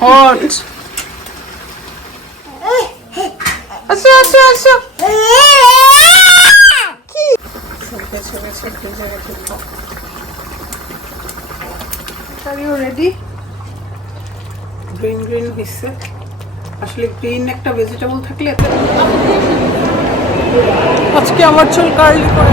Hot আসো আসো আসো। রেডি গ্রিন গ্রিন হচ্ছে আসলে গ্রিন একটা ভেজিটেবল থাকলে আজকে আমার চুল কার্লি করে।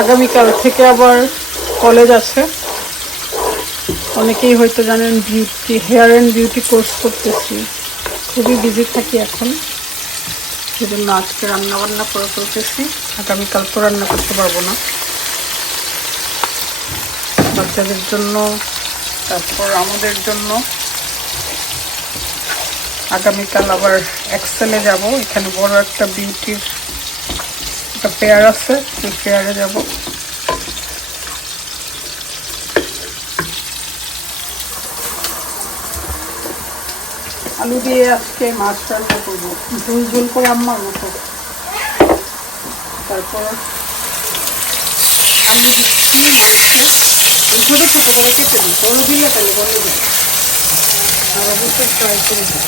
আগামীকাল থেকে আবার কলেজ আছে। অনেকেই হয়তো জানেন beauty hair and beauty course করতেছি। খুবই বিজি থাকি এখন। সেজন্য আজকে রান্না বান্না করে ফেলতেছি। আগামীকাল তো রান্না করতে পারব না। বাচ্চাদের জন্য, তারপর আমাদের জন্য। আগামীকাল আবার এক্সেলে যাব। এখানে বড় একটা বিউটির একটা পেয়ার আছে, সেই পেয়ারে যাব। আলু দিয়ে আজকে মাছ রান্না করব। ঝুল ঝুল করে আম্মার মতো। তারপর আলু দিচ্ছি ছোটো ছোটো করে কেটে দিই বড় দিলে তাহলে বড় দিই। আর করে দিই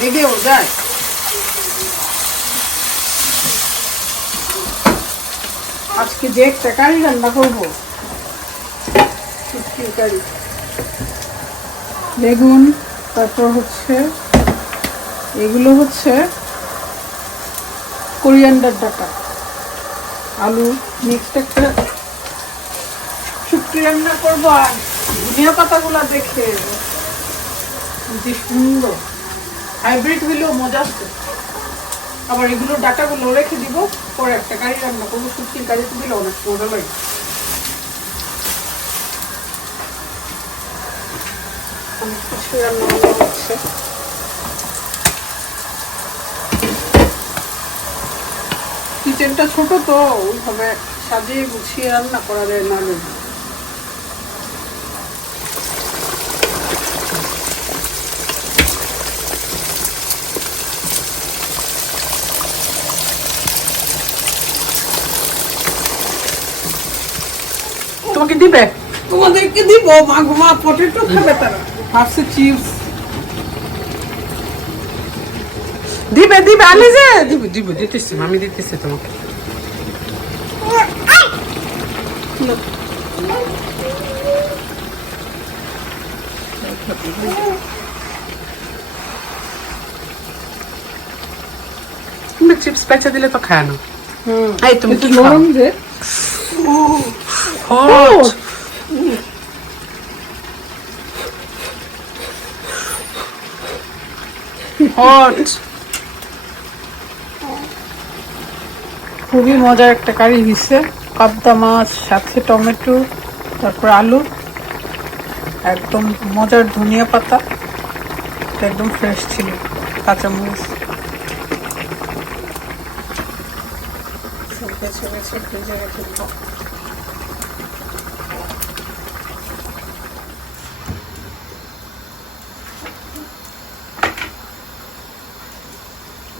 লেগেও যায়। আজকে যে একটা কারি রান্না করব। কারি বেগুন, তারপর হচ্ছে, এগুলো হচ্ছে কোরিয়ান্ডার ডাটা। আলু মিক্সড একটা শুটকি রান্না করব আর ধনিয়া পাতাগুলো দেখে। যে সুন্দর। হাইব্রিড হইলেও মজা আসছে আবার এগুলো ডাটাগুলো রেখে দিব, পরে একটা কারি রান্না করব শুটকির কারিতে দিলে অনেক মজা লাগে কিচেনটা ছোট তো, ওইভাবে সাজিয়ে গুছিয়ে রান্না করা যায় না তোমাকে দিবে? তোমাদেরকে দিব মা মা পটেটো খাবে তারা। ভাবছে চিপস দিবে দিবে আলি যে দিব দিব দিতেছি আমি দিতেছি তোমাকে। তুমি চিপস পেঁচে দিলে তো খায় না। এই তুমি কি খাও? হট হট খুবই মজার একটা কারি হয়েছে পাবদা মাছ, সাথে টমেটো, তারপর আলু। একদম মজার ধনিয়া পাতা। একদম ফ্রেশ ছিল, কাঁচামরিচ।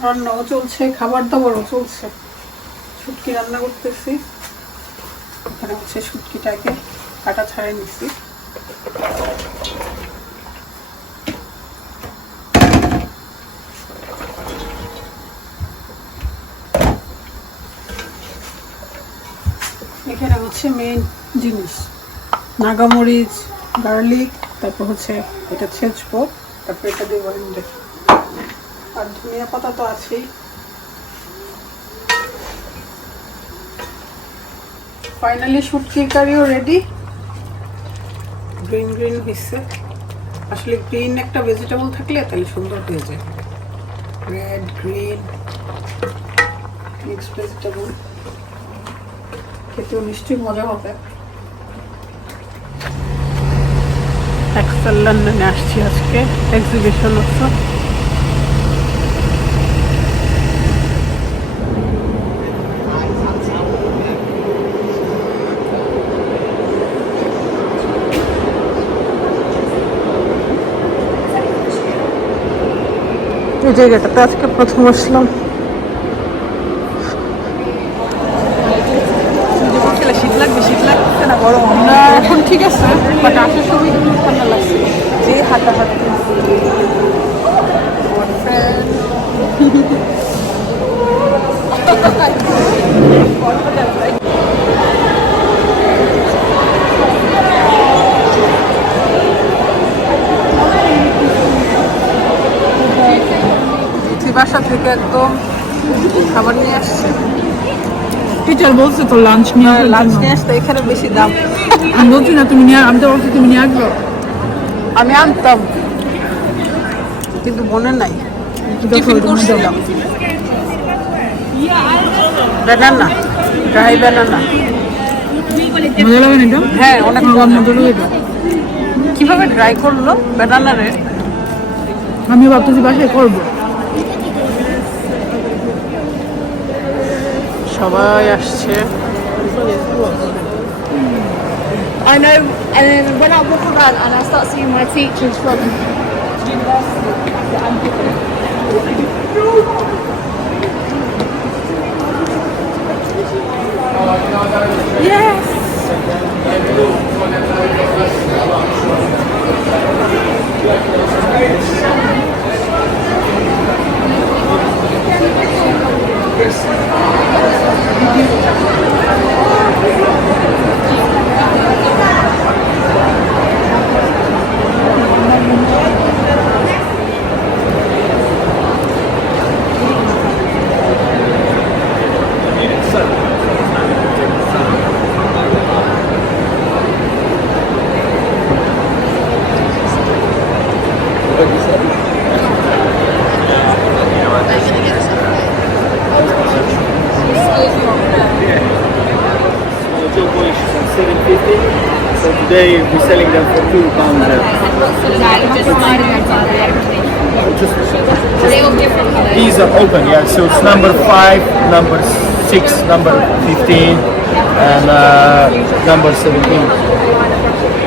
রান্নাও চলছে খাবার দাবারও চলছে। শুটকি রান্না করতেছি। এখানে হচ্ছে শুটকিটাকে কাটা ছাড়াই নিচ্ছি এখানে হচ্ছে মেইন জিনিস। নাগামরিচ গার্লিক তারপর হচ্ছে এটা ছেঁচবো তারপর এটা দেবো আর ধনিয়া পাতা তো আছেই। ফাইনালি শুটকির কারিও রেডি গ্রিন গ্রিন হচ্ছে আসলে গ্রিন একটা ভেজিটেবল থাকলে তাহলে সুন্দর হয়ে যায়। রেড গ্রিন মিক্স ভেজিটেবল খেতেও নিশ্চয়ই মজা হবে। এক্সেল লন্ডনে আসছি আজকে এক্সিবিশন হচ্ছে। এই জায়গাটাতে আজকে প্রথম আসলাম শীত লাগবে শীত লাগছে না গরম না এখন ঠিক আছে বাট আসার সময় একটু ঠান্ডা লাগছে। যে হাঁটাহাঁটি। বাসা থেকে একদম খাবার নিয়ে আসছে টিচার বলছে তো লাঞ্চ নিয়ে লাঞ্চ জন্য। নিয়ে আসতে এখানে বেশি দাম। আমি বলছি না তুমি নিয়ে আমি তো বলছি তুমি নিয়ে আসব। আমি আনতাম কিন্তু মনে নাই। টিফিন করছিলাম। ব্যানানা ড্রাই ব্যানানা মজা লাগে এটা? হ্যাঁ অনেক আমার মজা। মজা লাগে এটা কীভাবে ড্রাই করল? ব্যানানারে আমি ভাবতেছি বাসায় করব। সবাই আসছে I know, and then when I walk around and I start seeing my teachers from university, 750. So today we're selling them for two pounds. These are open, yeah. So it's number five, number six, number 15, and uh, number 17.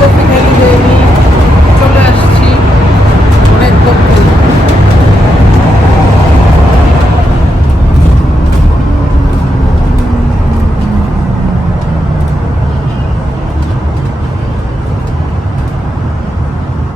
Coffee খেলি চলে আসছি। অনেক দক্ষিণ